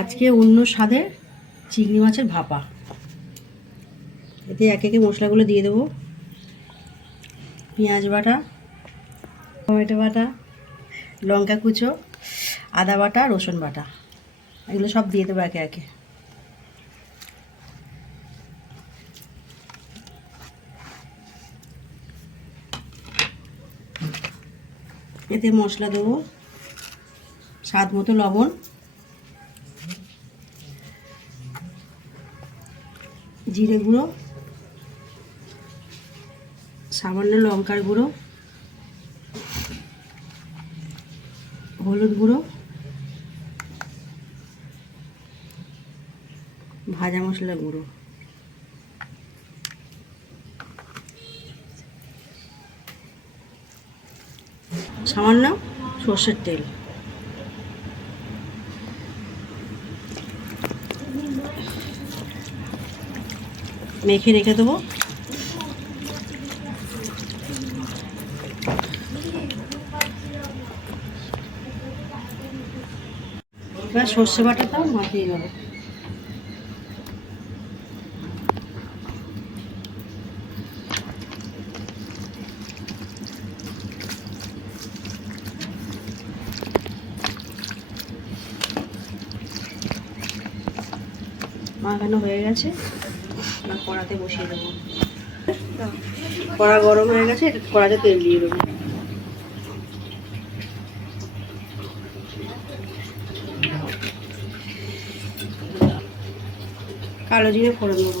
আজকে অন্য স্বাদের চিংড়ি মাছের ভাপা। এতে এক একে মশলাগুলো দিয়ে দেবো। পেঁয়াজ বাটা, টমেটো বাটা, লঙ্কা কুচো, আদা বাটা, রসুন বাটা। এগুলো সব দিয়ে দেবো একে একে। এতে মশলা দেবো, স্বাদ মতো লবণ। জিরে গুঁড়ো সামান্য লঙ্কার গুঁড়ো হলুদ গুঁড়ো ভাজা মশলা গুঁড়ো। সামান্য সর্ষের তেল। মেখে রেখে দেবো। এবার সর্ষে বাটাটাও মাখিয়ে দেবো মাখানো হয়ে গেছে। এবার কড়াতে বসিয়ে দেবো। কড়া গরম হয়ে গেছে কড়াতে তেল দিয়ে দেবো। কালো জিরে ফোড়ন দেবো।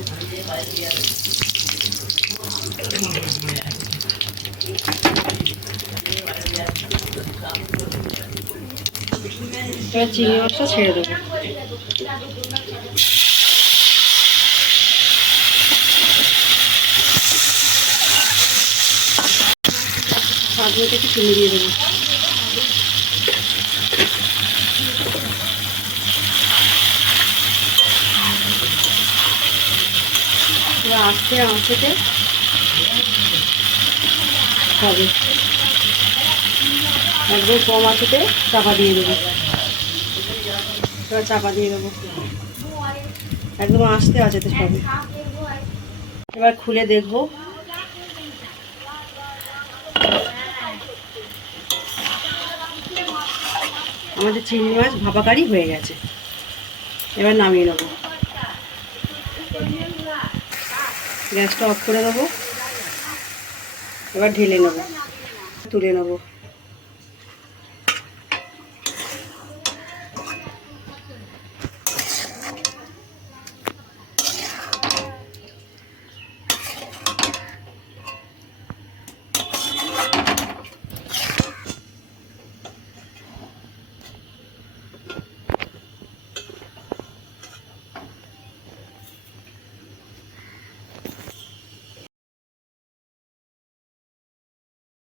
চিংড়ি মাছটা ছেড়ে দেবো। স্বাদ একটু চিনি দিয়ে দেবো। আস্তে আঁচেতে হবে। একদম কম আঁচেতে চাপা দিয়ে দেবো। এবার চাপা দিয়ে দেবো। একদম আস্তে আঁচেতে হবে। এবার খুলে দেখব। আমাদের চিংড়ি মাছ ভাপাকারি হয়ে গেছে। এবার নামিয়ে নেব। গ্যাসটা অফ করে দেবো। এবার ঢেলে নেব। তুলে নেব।